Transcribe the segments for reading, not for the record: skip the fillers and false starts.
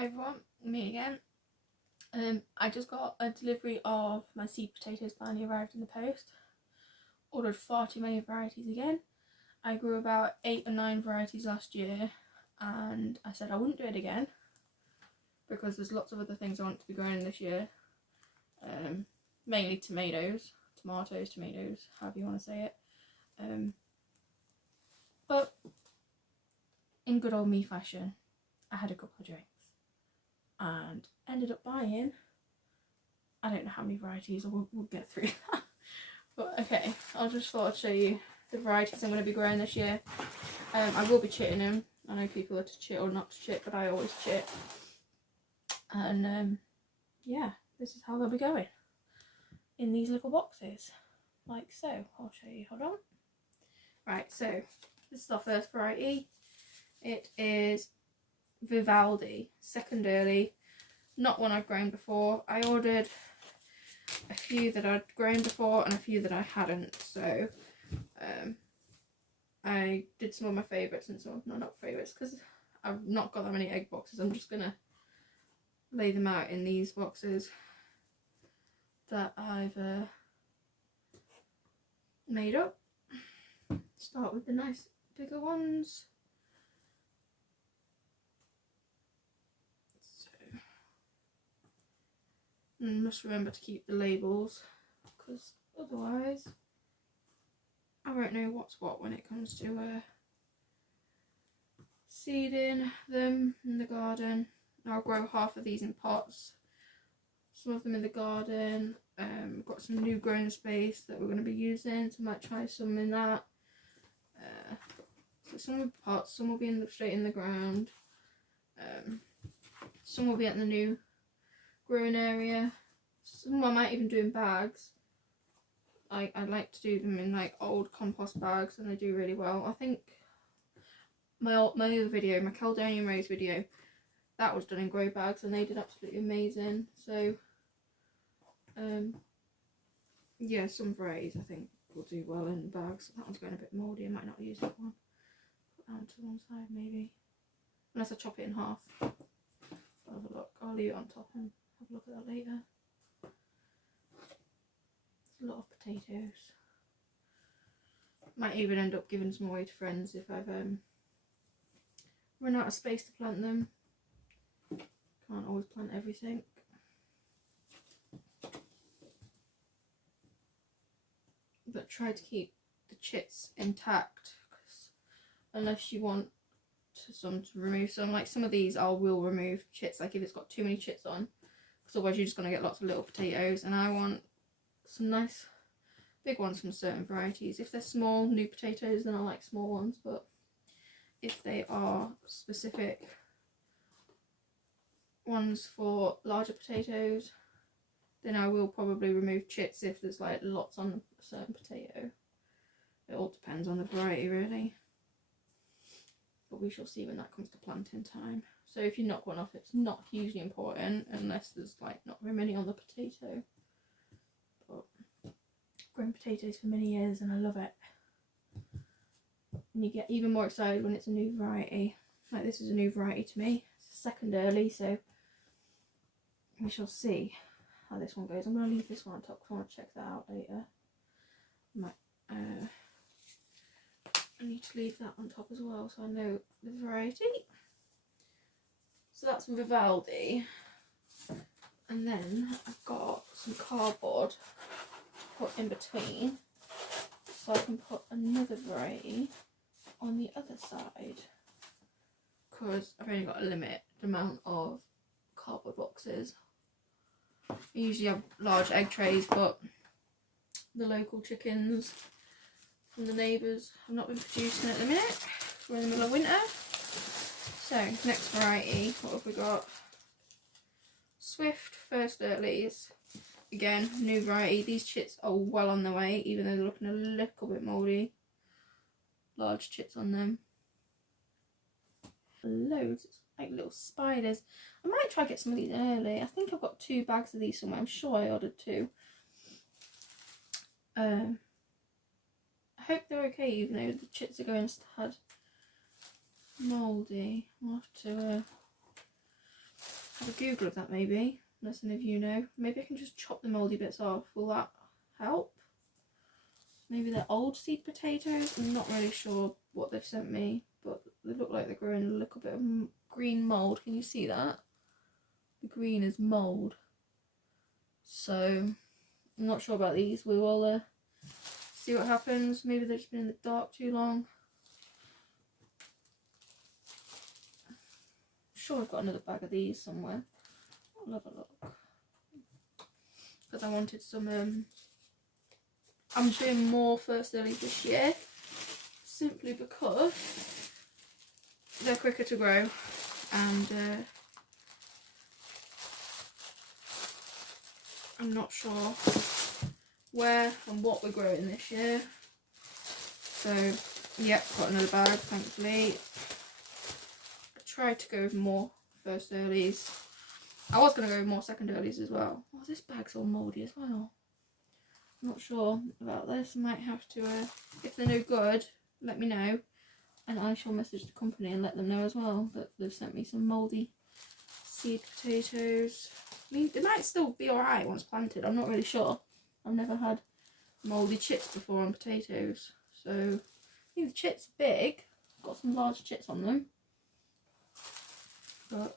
Hi everyone, me again. I just got a delivery of my seed potatoes finally arrived in the post. Ordered far too many varieties again. I grew about 8 or 9 varieties last year and I said I wouldn't do it again because there's lots of other things I want to be growing this year. Mainly tomatoes, however you want to say it. But in good old me fashion, I had a couple of drinks and ended up buying, I don't know how many varieties, we'll get through that. But okay, I just thought I'd show you the varieties I'm going to be growing this year. I will be chitting them. I know people are to chit or not to chit, but I always chit. And yeah, this is how they'll be going in these little boxes, like so. I'll show you, hold on. Right, so this is our first variety. It is Vivaldi, second early, not one I've grown before. I ordered a few that I'd grown before and a few that I hadn't, so I did some of my favourites and some of my not favourites because I've not got that many egg boxes. I'm just going to lay them out in these boxes that I've made up. Start with the nice bigger ones. And must remember to keep the labels because otherwise I won't know what's what when it comes to seeding them in the garden. I'll grow half of these in pots, some of them in the garden. Got some new growing space that we're going to be using, so I might try some in that. So some will be pots, some will be straight in the ground, some will be at the new growing area. Some I might even do in bags. I like to do them in like old compost bags and they do really well. I think my other video, my Caldonian rose video, that was done in grow bags and they did absolutely amazing. So yeah, some varieties I think will do well in bags. That one's going a bit mouldy, I might not use that one. Put that one to one side maybe, unless I chop it in half. I'll have a look. I'll leave it on top and have a look at that later. It's a lot of potatoes. Might even end up giving some away to friends if I've run out of space to plant them. Can't always plant everything. But try to keep the chits intact, because unless you want to remove some, like some of these I will remove chits, like if it's got too many chits on, because otherwise you're just going to get lots of little potatoes, and I want some nice big ones from certain varieties. If they're small new potatoes then I like small ones, but if they are specific ones for larger potatoes then I will probably remove chits if there's like lots on a certain potato. It all depends on the variety really, but we shall see when that comes to planting time. So if you knock one off, it's not hugely important unless there's like not very many on the potato. But I've grown potatoes for many years and I love it. And you get even more excited when it's a new variety. Like this is a new variety to me. It's a second early, so we shall see how this one goes. I'm going to leave this one on top because I want to check that out later. I need to leave that on top as well so I know the variety. So that's Vivaldi. And then I've got some cardboard to put in between so I can put another variety on the other side, because I've only got a limited amount of cardboard boxes. I usually have large egg trays, but the local chickens from the neighbours have not been producing at the minute. We're in the middle of winter. So next variety, what have we got? Swift first earlies. Again, new variety. These chits are well on their way, even though they're looking a little bit mouldy. Large chits on them. Loads, it's like little spiders. I might try to get some of these early. I think I've got 2 bags of these somewhere. I'm sure I ordered 2. I hope they're okay, even though the chits are going to had mouldy. I'll have to have a Google of that maybe, unless any of you know. Maybe I can just chop the mouldy bits off. Will that help? Maybe they're old seed potatoes. I'm not really sure what they've sent me, but they look like they're growing a little bit of green mould. Can you see that? The green is mould. So I'm not sure about these. We will see what happens. Maybe they've just been in the dark too long. I'm sure I've got another bag of these somewhere. I'll have a look. Because I wanted some I'm doing more first earlies this year, simply because they're quicker to grow, and I'm not sure where and what we're growing this year. So yep, got another bag thankfully. I tried to go with more first earlies. I was going to go with more second earlies as well. Oh, this bag's all mouldy as well. I'm not sure about this. I might have to, if they're no good, let me know, and I shall message the company and let them know as well that they've sent me some mouldy seed potatoes. I mean, they might still be alright once planted. I'm not really sure. I've never had mouldy chits before on potatoes, so I think the chits are big. Got some large chits on them, but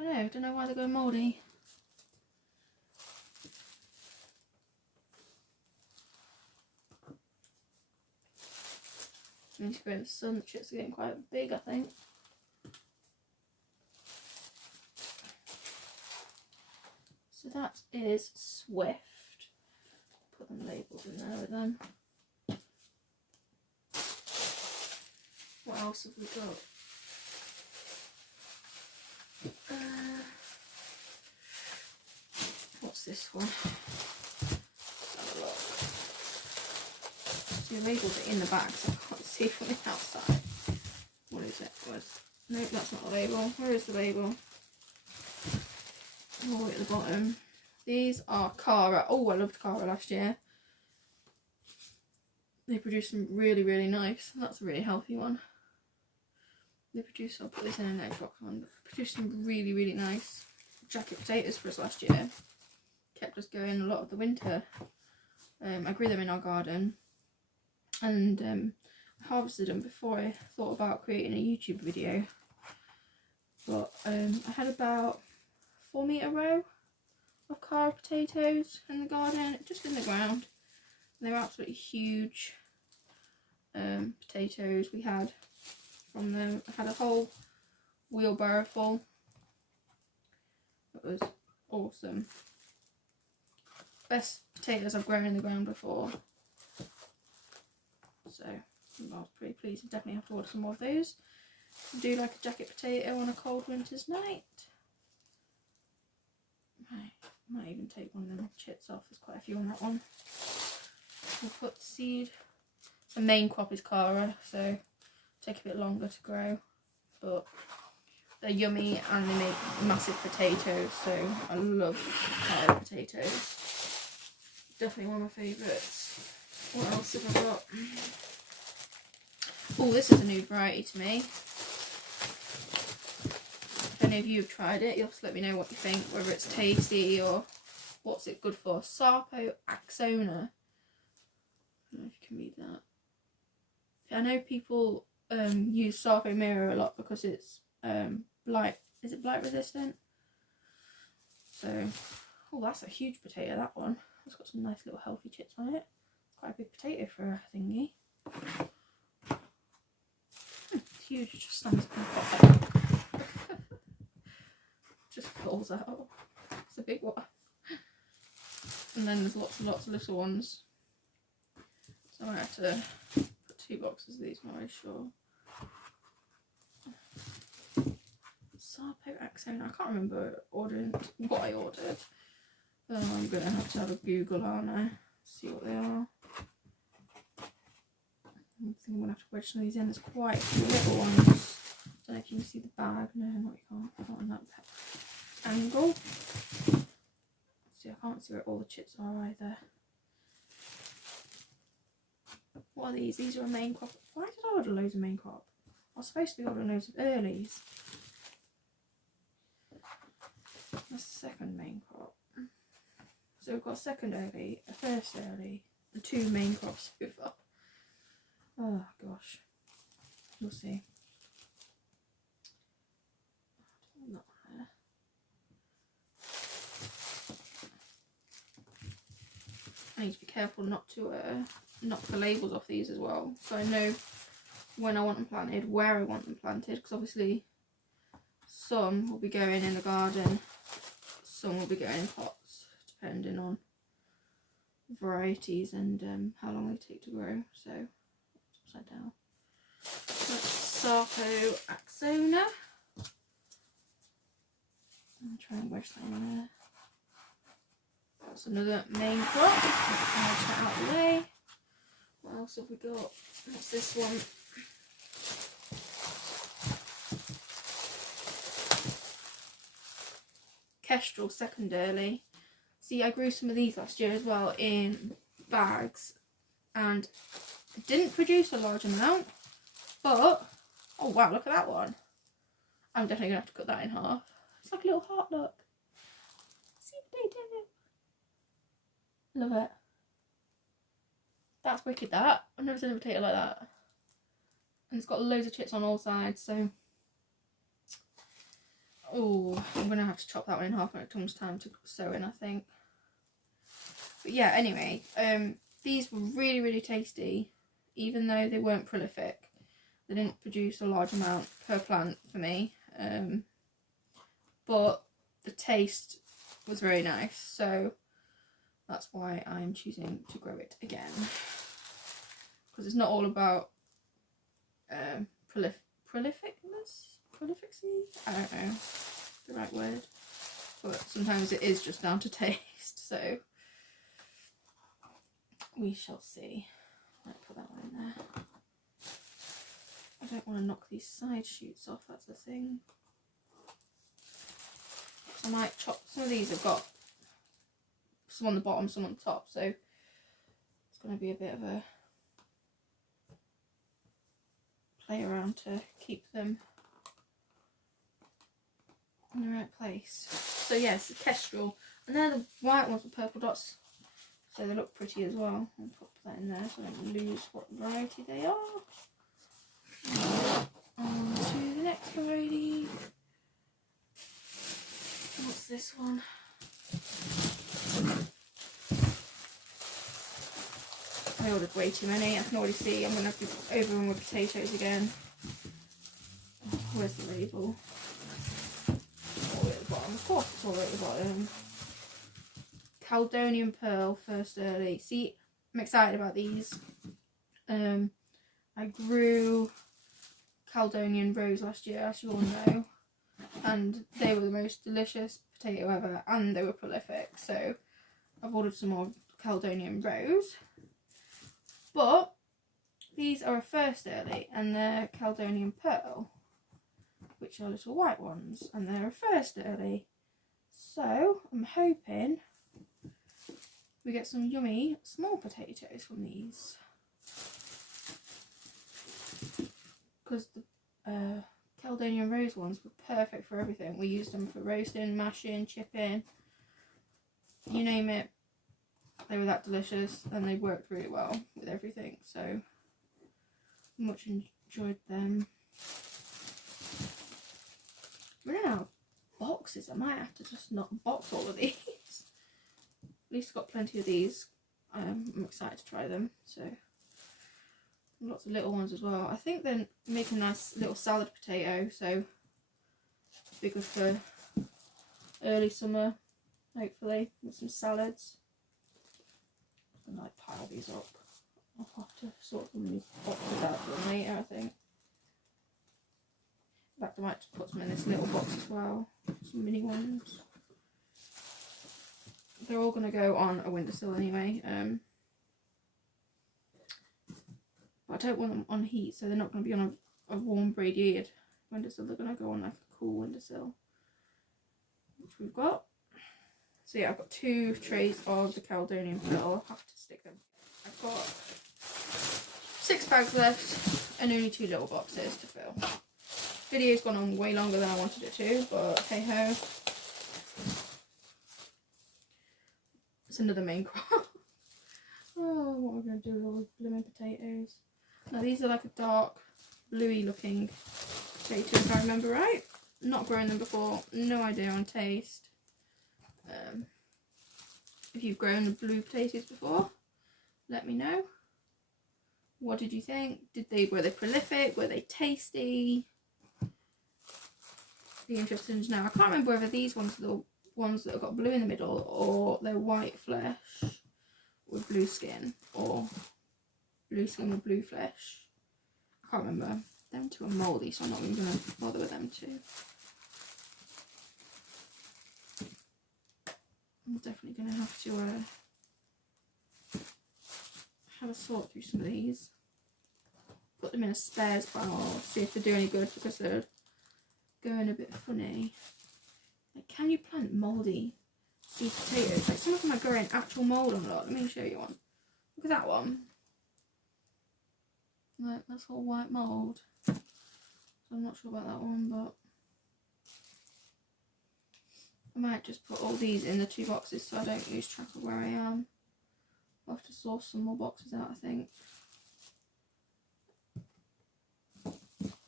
I don't know why they're going mouldy. I need to go in the sun. The chits are getting quite big, I think. So that is Swift. Put them labels in there with them. What else have we got? What's this one? Let's have a look. See, the labels are in the bag, so I can't see from the outside. What is it? Nope, that's not the label. Where is the label? All the way at the bottom. These are Cara. Oh, I loved Cara last year. They produce some really, really nice. That's a really healthy one. They produce, I'll put this in a note box on. Produced some really, really nice jacket potatoes for us last year. Kept us going a lot of the winter. I grew them in our garden, and I harvested them before I thought about creating a YouTube video. But I had about 4 metre row of Cara potatoes in the garden, just in the ground. And they were absolutely huge potatoes we had from them. I had a whole wheelbarrow full. It was awesome. Best potatoes I've grown in the ground before. So I was pretty pleased. I definitely have to order some more of those. Do like a jacket potato on a cold winter's night. Might even take one of them chits off. There's quite a few on that one. We'll put the seed. The main crop is Cara, so take a bit longer to grow, but they're yummy and they make massive potatoes, so I love Cara potatoes. Definitely one of my favourites. What else have I got? Oh, this is a new variety to me. If any of you have tried it, you'll just let me know what you think, whether it's tasty or what's it good for. Sarpo Axona. I don't know if you can read that. I know people use Sarpo Mirror a lot because it's blight. Is it blight resistant? So, oh, that's a huge potato, that one. It's got some nice little healthy chits on it. It's quite a big potato for a thingy. It's huge, it just stands up and pops out. Just falls out. It's a big one. And then there's lots and lots of little ones. So I might have to put 2 boxes of these, I'm not really sure. Sarpo Axona. I can't remember ordering what I ordered. I'm going to have a Google, aren't I? See what they are. I think I'm going to have to wedge some of these in. There's quite a few little ones. Don't know if you can see the bag. No, you can't. Not on that angle. See, I can't see where all the chits are either. What are these? These are a main crop. Why did I order loads of main crop? I was supposed to be ordering loads of earlies. second main crop. So we've got a second early, a first early, and 2 main crops so far. Oh gosh, we'll see. Not there. I need to be careful not to knock the labels off these as well, so I know when I want them planted, where I want them planted, because obviously some will be going in the garden, some will be going in pots, depending on varieties and how long they take to grow. So upside down. That's Sarpo Axona. I'll try and wedge that in there. That's another main crop. I'll check out the way. What else have we got? What's this one? Kestrel second early. See, I grew some of these last year as well in bags and it didn't produce a large amount, but oh wow, look at that one. I'm definitely gonna have to cut that in half. It's like a little heart, look. See potato. Love it. That's wicked, that. I've never seen a potato like that. And it's got loads of chips on all sides, so oh, I'm gonna have to chop that one in half when it comes time to sow in, I think. But yeah, anyway, these were really, really tasty, even though they weren't prolific. They didn't produce a large amount per plant for me, but the taste was very nice, so that's why I'm choosing to grow it again. Because it's not all about prolificness? Prolificy? I don't know the right word, but sometimes it is just down to taste, so we shall see. I'll put that one in there. I don't want to knock these side shoots off, that's the thing. I might chop some of these. I've got some on the bottom, some on the top, so it's going to be a bit of a play around to keep them in the right place. So yes, the Kestrel, and they're the white ones with purple dots, so they look pretty as well. I'll put that in there so I don't lose what variety they are. On to the next variety. What's this one? I ordered way too many. I can already see I'm going to have to overrun with potatoes again. Where's the label? All the way at the bottom. Of course it's all the way at the bottom. Caldonian Pearl, first early. See, I'm excited about these. I grew Caldonian Rose last year, as you all know, and they were the most delicious potato ever, and they were prolific, so I've ordered some more Caldonian Rose. But these are a first early, and they're Caldonian Pearl, which are little white ones, and they're a first early. So I'm hoping we get some yummy small potatoes from these, because the Caldonian Rose ones were perfect for everything. We used them for roasting, mashing, chipping, you name it. They were that delicious and they worked really well with everything, so much enjoyed them. Running out of boxes, I might have to just not box all of these. At least I've got plenty of these. I'm excited to try them, so lots of little ones as well. I think they make a nice little salad potato, so be good for early summer, hopefully, with some salads. I'm gonna pile these up. I'll have to sort them boxes out for them later, I think. In fact, I might just put some in this little box as well, some mini ones. They're all going to go on a windowsill anyway. But I don't want them on heat, so they're not going to be on a warm radiated windowsill. They're going to go on like a cool windowsill, which we've got. So yeah, I've got 2 trays of the Caldonian Pearl. I'll have to stick them. I've got 6 bags left and only 2 little boxes to fill. Video's gone on way longer than I wanted it to, but hey ho. It's another main crop. Oh, what am I going to do with all the blooming potatoes? Now these are like a dark bluey looking potato, if I remember right. Not grown them before, no idea on taste. If you've grown the blue potatoes before, let me know. What did you think? Were they prolific? Were they tasty? Be interested to know. I can't remember whether these ones are the ones that have got blue in the middle, or they're white flesh with blue skin, or blue skin with blue flesh. I can't remember. Them two are mouldy, so I'm not even going to bother with them two. I'm definitely going to have to have a sort through some of these. Put them in a spares pile, see if they do any good, because they're going a bit funny. Like, can you plant mouldy sweet potatoes? Like, some of them are growing actual mould on a lot. Let me show you one. Look at that one. Like, that's all white mould. So I'm not sure about that one, but I might just put all these in the 2 boxes so I don't lose track of where I am. I'll have to source some more boxes out, I think.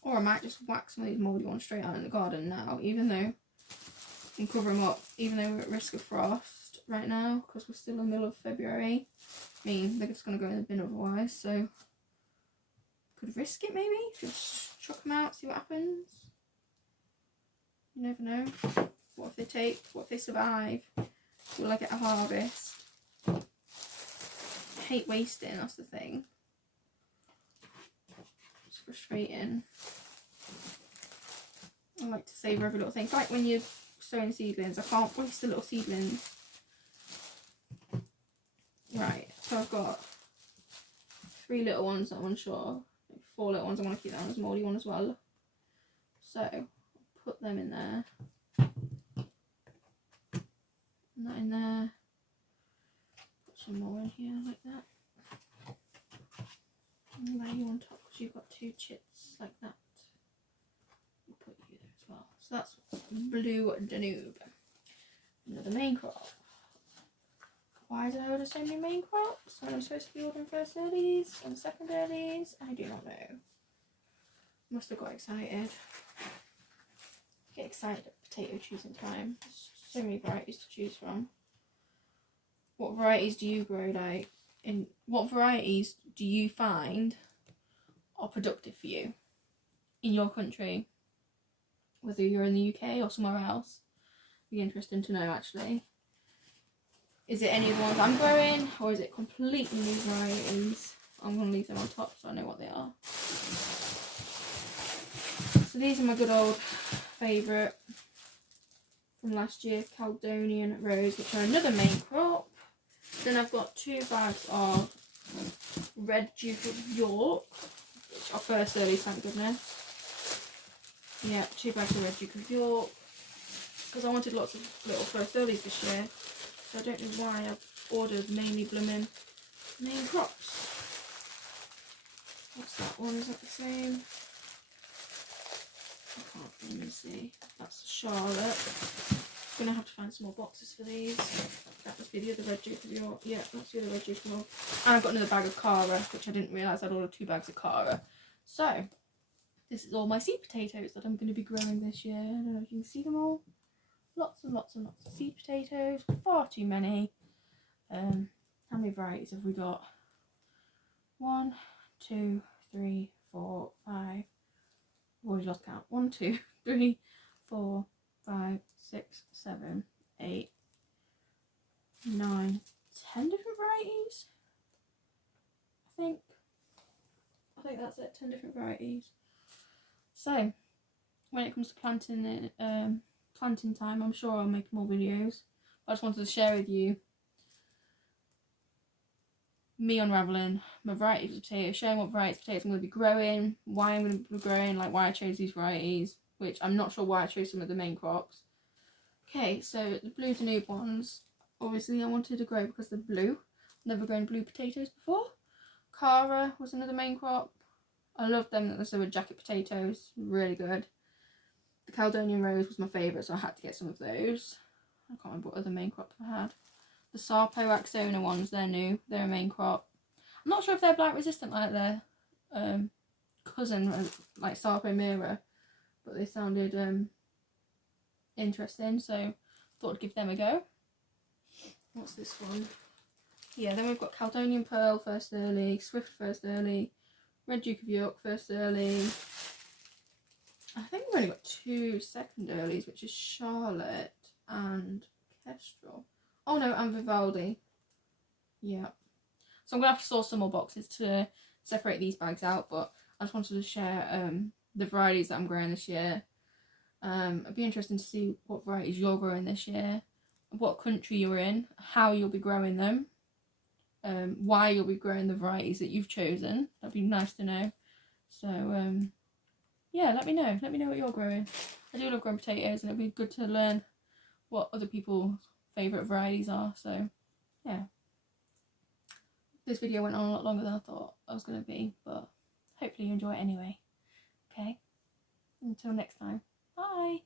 Or I might just whack some of these mouldy ones straight out in the garden now, even though I can cover them up, even though we're at risk of frost right now, because we're still in the middle of February. I mean, they're just going to go in the bin otherwise, so could risk it maybe, just chuck them out, see what happens. You never know. What if they take, what if they survive? Will I get a harvest? I hate wasting, that's the thing. It's frustrating. I like to savour every little thing. It's like when you're sowing seedlings, I can't waste the little seedlings. Right, so I've got 3 little ones that I'm unsure. 4 little ones I want to keep that one as a mouldy one as well. So, I'll put them in there. And that in there. Put some more in here like that. And lay you on top because you've got 2 chits like that. We'll put you there as well. So that's blue Danube. Another main crop. Why did I order so many main crops when I'm supposed to be ordering first earlies and second earlies? I do not know. Must have got excited. Get excited at potato choosing time. There's so many varieties to choose from. What varieties do you grow? Like, in what varieties do you find are productive for you in your country? Whether you're in the UK or somewhere else. Be interesting to know actually. Is it any of the ones I'm growing, or is it completely new varieties? I'm going to leave them on top so I know what they are. So these are my good old favourite from last year, Caldonian Rose, which are another main crop. Then I've got 2 bags of Red Duke of York, which are first early, thank goodness. Yeah, 2 bags of Red Duke of York, because I wanted lots of little first earlies this year. So I don't know why I've ordered mainly blooming main crops. What's that one? Is that the same? I can't even see. That's Charlotte. I'm going to have to find some more boxes for these. That must be the other Red Duke of York. Yeah, that's the other Red Duke of York. And I've got another bag of Cara, which I didn't realise I'd ordered 2 bags of Cara. So, this is all my seed potatoes that I'm going to be growing this year. I don't know if you can see them all. Lots and lots and lots of seed potatoes, far too many. How many varieties have we got? 1, 2, 3, 4, 5. I've already lost count. 1, 2, 3, 4, 5, 6, 7, 8, 9, 10 different varieties. I think that's it. 10 different varieties. So, when it comes to planting planting time, I'm sure I'll make more videos. I just wanted to share with you me unravelling my varieties of potatoes, showing what varieties of potatoes I'm going to be growing, why I'm going to be growing, like why I chose these varieties, which I'm not sure why I chose some of the main crops. Okay, so the blue Danube ones, obviously I wanted to grow because they're blue. Never grown blue potatoes before. Cara was another main crop. I loved them as they were jacket potatoes, really good. The Caldonian Rose was my favourite, so I had to get some of those. I can't remember what other main crops I had. The Sarpo Axona ones, they're new. They're a main crop. I'm not sure if they're blight resistant like their cousin, like Sarpo Mira, but they sounded interesting, so thought I'd give them a go. What's this one? Yeah, then we've got Caldonian Pearl first early, Swift first early, Red Duke of York first early. I think we've only got 2 second earlies, which is Charlotte and Kestrel. Oh no, and Vivaldi. Yeah. So I'm going to have to source some more boxes to separate these bags out, but I just wanted to share the varieties that I'm growing this year. It'd be interesting to see what varieties you're growing this year, what country you're in, how you'll be growing them, why you'll be growing the varieties that you've chosen. That'd be nice to know. So yeah, let me know what you're growing. I do love growing potatoes, and it'd be good to learn what other people's favourite varieties are. So yeah, this video went on a lot longer than I thought I was going to be, but hopefully you enjoy it anyway. Okay, until next time, bye.